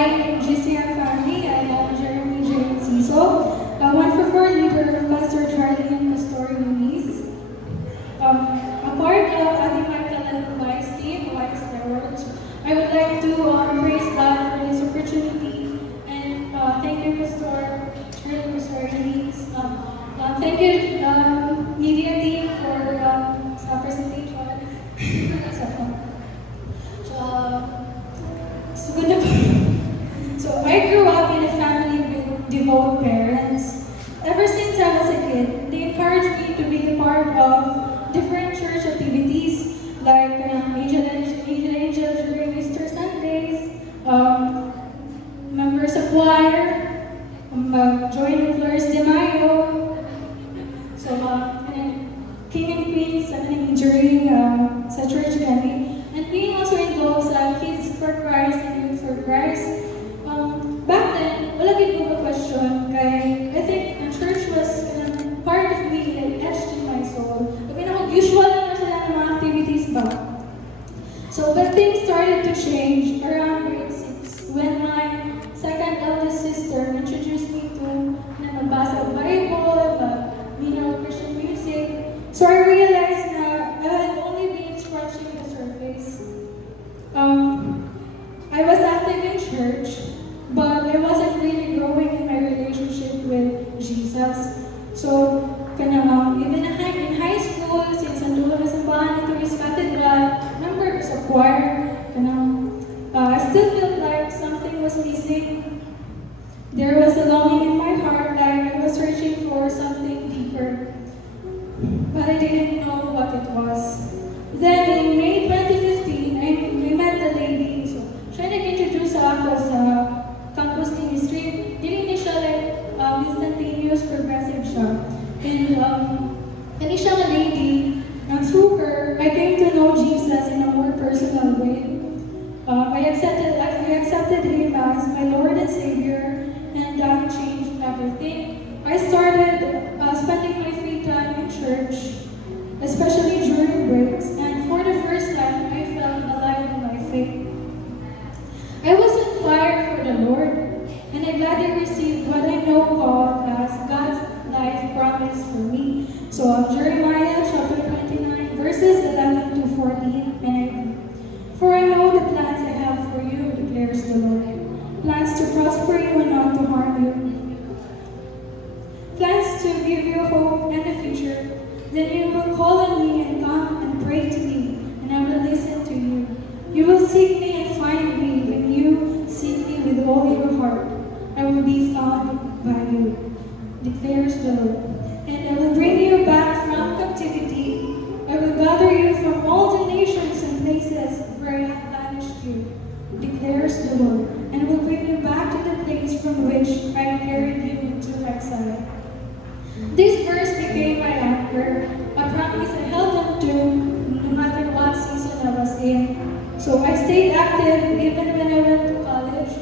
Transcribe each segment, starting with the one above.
Hi, GCR family. I am Jeremy J. Ciso, 144 leader, Pastor Charlie and Pastor Eunice. A part of Adi Michael and Wise team, Wise Awards. I would like to praise God for this opportunity and thank you, Pastor Charlie, Pastor Eunice. Thank you, media team, for presentation. So I grew up in a family with devout parents. Ever since I was a kid, they encouraged me to be a part of different church activities like Angel during Easter Sundays, members of choir, joining Flores de Mayo, so and King and Queens during sa church kami, and being also involved sa Kids for Christ and Youth for Christ. Back then, wala gid ko question kay I think the church was part of me, like etched in my soul. Usual na sila ng mga activities ba. So, but things started to change around grade 6 when my second eldest sister introduced me to na magbasa ng Bible, Christian music. So I realized na I had only been scratching the surface. I was active in church, but I wasn't really growing in my relationship with Jesus. So, even in high school, since nandulo na sa bahan ito is cathedral, member ko sa choir, I still felt like something was missing. There was a longing in my heart, like I was searching for something deeper, but I didn't know what it was. Then in May 2015, we met the lady. So, siya nag-introduce sa ako sa campus ministry. Hindi siya like instantaneous, progressive siya. And siya a lady, and through her, I came to know Jesus in a more personal way. I accepted Him as my Lord and Savior, and that changed everything. I started spending my free time in church, especially during breaks, and for the first time, I felt alive in my faith. I was on fire for the Lord, and I gladly received what I know called as God's life promise for me. So Jeremiah chapter 29, verses 11 to 14, and I read, "For I know the plans I have for you, declares the Lord, plans to prosper you and not to harm you, plans to give you hope and a future. Then you will call on me and come and pray to me, and I will listen to you. You will seek me and find me when you seek me with all your heart. I will be found by you, declares the Lord. And I will bring you back from captivity. I will gather you from all the nations and places where I have banished you, declares the Lord, and will bring you back to the place from which I carried you into exile." This verse became my anchor, a promise I held on to no matter what season I was in. So I stayed active even when I went to college,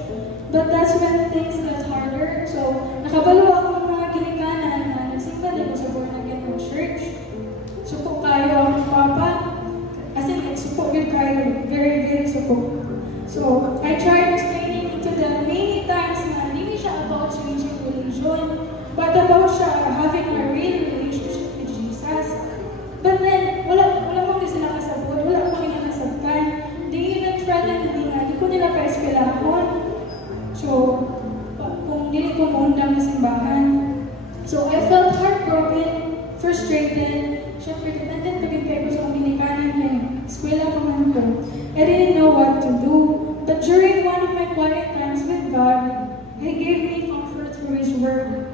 but that's when things got harder. So nakabalo ako ng mga ginikanan na nagsimba din sa born again ng church. Supo kayo ang papa, as in supo good kayo, very, very supo. So I tried explaining to them many times na hindi siya about changing religion, but about siya having a real relationship with Jesus. But then, wala mo sila kasabot, wala mo kinakasabkan. They even threatened me na di ko nila pa-eskwelahon. So, kung dili ko maundang na simbahan. So, I felt heartbroken, frustrated. Siyempre, dependent pagin kayo sa Dominikanan na eskwela pa man ko. I didn't know what to do. But during one of my quiet times with God, He gave me comfort through His Word.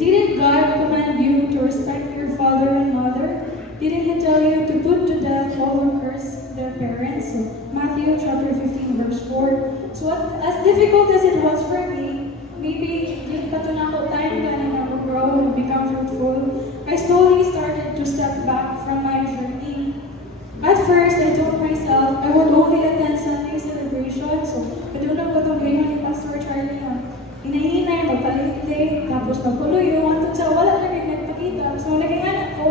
Didn't God command you to respect your father and mother? Didn't He tell you to put to death all who curse their parents? So, Matthew chapter 15, verse 4. So as difficult as it was for me, maybe yung patunako time na grow and become fruitful, I slowly started to step back from my journey. At first, I told myself I would only attend Sunday celebration. So, padunong ko itong ganyan ni Pastor Charlie na hinahinay, magpalite, tapos magpuluyo, hantong sa wala na rin nagpakita. So, naging anak ko,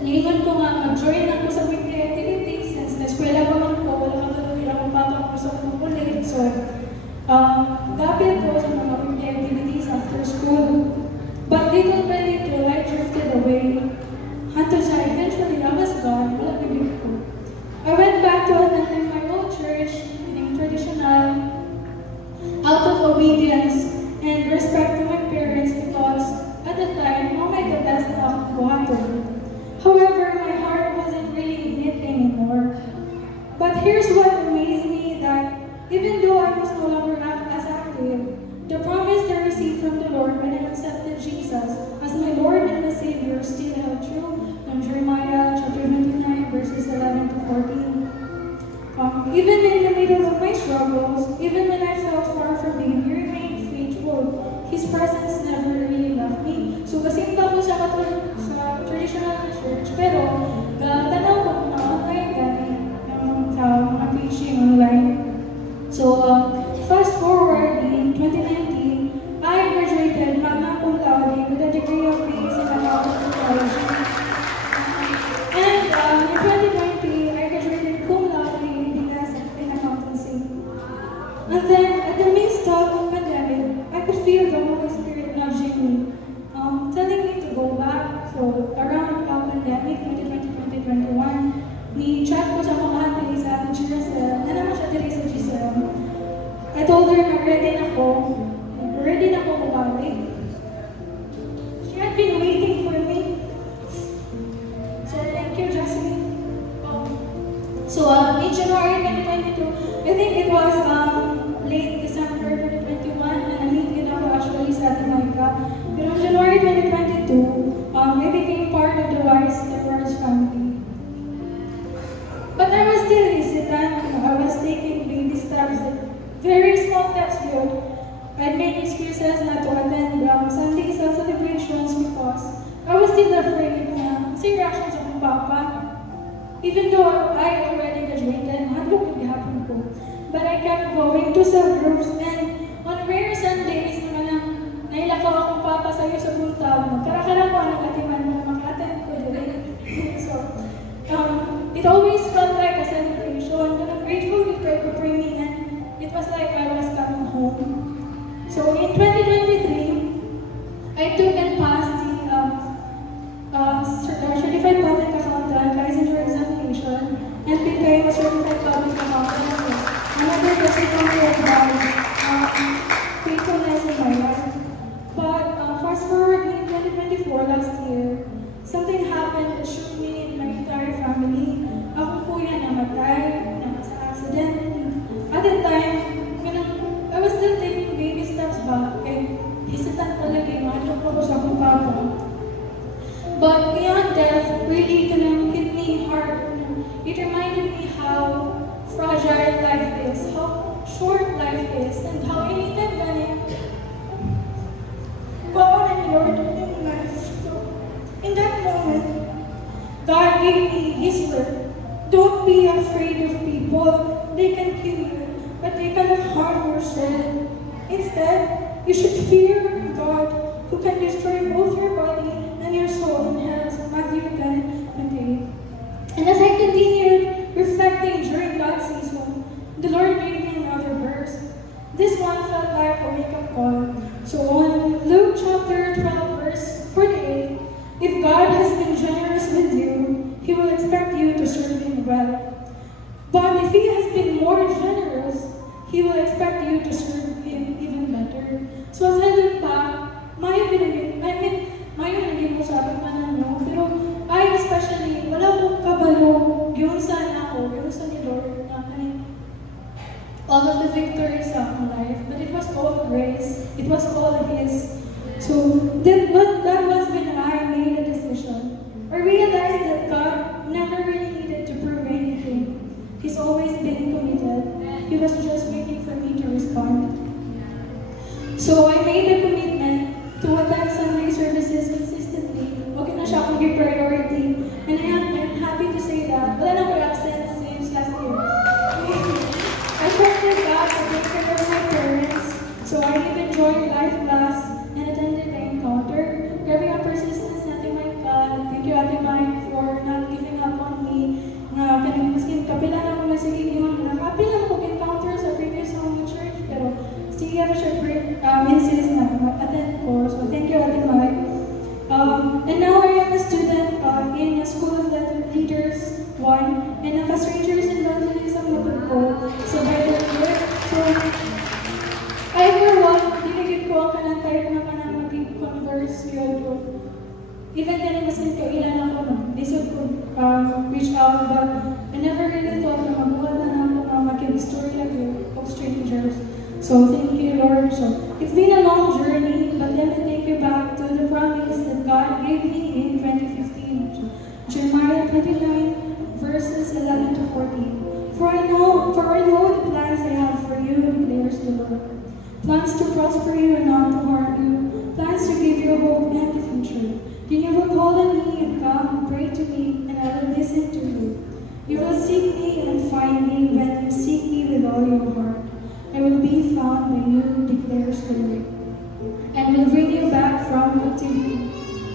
naingon ko nga, mag-join ako sa weekly activities, since na-eskwela pa man ko, wala ka tuloy akong papa ko sa pagpuli. Dapit ko sa mga weekly activities after school. But little by little, I drifted away. Until sa eventually, I was gone. Wala naging ko. I went back to attending my old church, in traditional, out of obedience and respect to my parents because at the time, mama ay gatas na akong buhaton. However, my heart wasn't really in it anymore. But here's what amazed me, that even though I was no longer as active, the promise I received from the Lord when I accepted Jesus as my Lord and the Savior still held true from Jeremiah chapter 29 verses 11 to 14. Even in the middle of my struggles, even when I felt far from Him, He remained faithful. His presence never really left me. So kasi pa po sa traditional church, pero tanaw ko na online gani sa mga preaching online. So fast forward in 2019, I graduated magna cum laude with a degree of BS in accounting technology. And in 2020, I graduated cum laude in BS in accountancy. And then at the midst of pandemic, I could feel the Holy Spirit nudging me, telling me to go back. So around pandemic 2020-2021, ni-chat ko sa mga ate sa ating Giselle, na naman siya diri sa Giselle. I told her na ready na ako mabalik. She had been waiting for me. So thank you, Jasmine. So in January 2022, I think it was late December 2021, and na-meet ako actually sa ating Monica. Pero in January 2022, I became part of the Wise Temperance family. But I was still hesitant. I was taking baby steps, very small steps yun. I'd made excuses not to attend Sunday celebrations because I was still afraid na sa reactions of my papa. Even though I already graduated, hadlok yung gihapon ko. But I kept going to cell groups, and on rare Sundays naman na nailakaw akong papa sa'yo sa bultaw. Karakara ko ang atiman mo, maka-attend ko din. So, it always felt like a celebration, and I'm grateful you tried to bring me in. It was like I was coming home. So in 2023, I took and passed the Certified Public Accountant licensure examination and became a Certified Public Accountant. Another testimony of God's faithfulness in my life. But fast forward in 2024, last year, something happened that shook me and my entire family. Ako po yan namatay, sa accident. At that time, I was still taking baby steps back, and hesitant talaga yung matulog ko sa akong papa. But beyond death, really hit me hard. It reminded me how fragile life is, how short life is, and how anytime ganit, God and Lord in life. So, in that moment, God gave me His word. Don't be afraid of people. They can kill you, but they cannot harm your soul. Instead, you should fear God, who can destroy both your body and your soul in hell. Matthew 10:28. And as I continued reflecting during that season, the Lord gave me another verse. This one felt like a wake-up call. So on Luke chapter 12, verse 48, if God has been generous with you, He will expect you to serve Him well. But if He has been more generous, He will expect you to serve Him even better. So as I look back, mayo naging mo sa akin manano, pero I especially, wala akong kabalo, yun sana ako, yun sa ni Lord, na all of the victories of my life, but it was all grace, it was all His. So that was when I made a decision. I realized that God never really needed to prove anything. He's always been committed. He was just waiting for me to respond. So I made a commitment to attend Sunday services consistently. Okay na siya akong priority. And I'm happy to say that wala na ko absent since last year. I trusted God to take care of my parents. So I even joined Life Class and attended the encounter. Grabe ang persistence natin, my God. Thank you, Ate Mike, for And naka-strangers and doon sa isang motor ko sa better work. So, I for one, dinigit ko ang kanang type na kanang mag-converse yun. Even then, mas nagkailan ako, lisod ko reach out, but I never really thought na mabuhat na ako na mag-story like of strangers. So, thank you, Lord. So, it's been a long journey, but let me take you back to the promise that God gave me in 2015. Jeremiah 29, verses 11 to 14. For I know the plans I have for you, declares the Lord. Plans to prosper you and not to harm you. Plans to give you hope and the future. Then you will call on me and come and pray to me, and I will listen to you. You will seek me and find me when you seek me with all your heart. I will be found by you, declares the Lord, and will bring you back from captivity.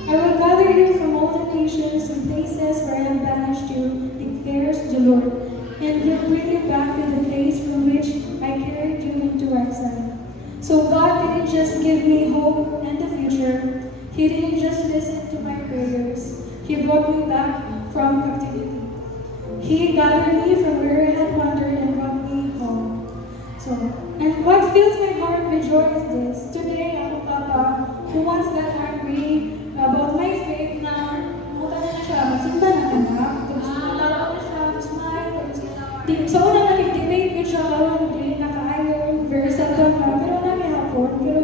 I will gather you from all the nations and places where I have banished you, declares the Lord, and will bring you back to the place from which I carried you into exile. So God didn't just give me hope and the future. He didn't just listen to my prayers. He brought me back from captivity. He gathered me from where I had wandered and brought me home. So, and what fills my heart with joy is this. Today, ako papa, who once got angry about my faith na muta na siya, magsimba na anak, tapos matalaw na siya, smile, tapos sa una nag-debate ko siya, hindi nakaayon, very seldom na, pero nakihapon, pero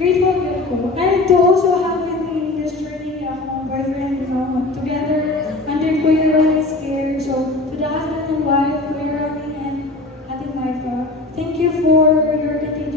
grateful ko. And to also have with me in this journey, akong boyfriend, together, under Kuya Ronnie's care. So, to the husband and wife, Kuya Ronnie and Ate Micah, thank you for your continued